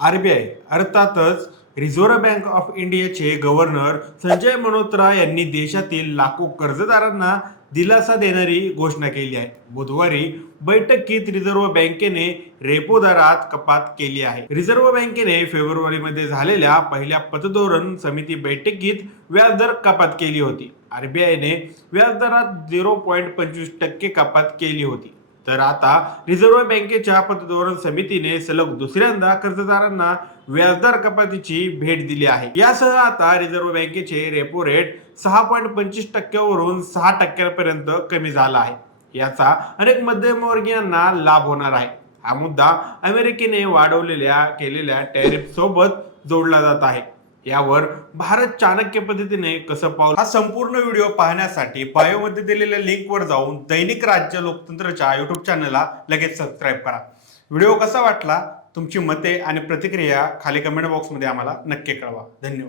RBI अर्थातच reserve bank of इंडियाचे governor Sanjay Malhotra यांनी देशातील लाखो कर्जदारांना दिलासा देणारी घोषणा केली आहे. बुधवारी बैठकीत रिझर्व्ह बँकेने रेपो दरात कपात केली आहे. रिझर्व्ह बँकेने फेब्रुवारीमध्ये झालेल्या पहिल्या पतधोरण समिती बैठकीत व्याजदर कपात केली होती. आरबीआयने व्याजदरात झिरो पॉईंट पंचवीस टक्के कपात केली होती. तर आता रिझर्व्ह बँकेच्या पतधोरण समितीने सलग दुसऱ्यांदा कर्जदारांना व्याजदर कपातीची भेट दिली आहे. यासह आता रिझर्व्ह बँकेचे रेपो रेट सहा पॉईंट पंचवीस टक्क्यावरून सहा टक्क्यांपर्यंत कमी झाला आहे. याचा अनेक मध्यमवर्गीयांना लाभ होणार आहे. हा मुद्दा अमेरिकेने वाढवलेल्या केलेल्या टॅरिफ सोबत जोडला जात आहे. यावर भारत चाणक्य पद्धतीने कसं पाऊल हा संपूर्ण व्हिडिओ पाहण्यासाठी बायोमध्ये दिलेल्या लिंकवर जाऊन दैनिक राज्य लोकतंत्रच्या युट्यूब चॅनलला लगेच सबस्क्राईब करा. व्हिडिओ कसा वाटला? तुमची मते आणि प्रतिक्रिया खाली कमेंट बॉक्समध्ये आम्हाला नक्की कळवा. धन्यवाद.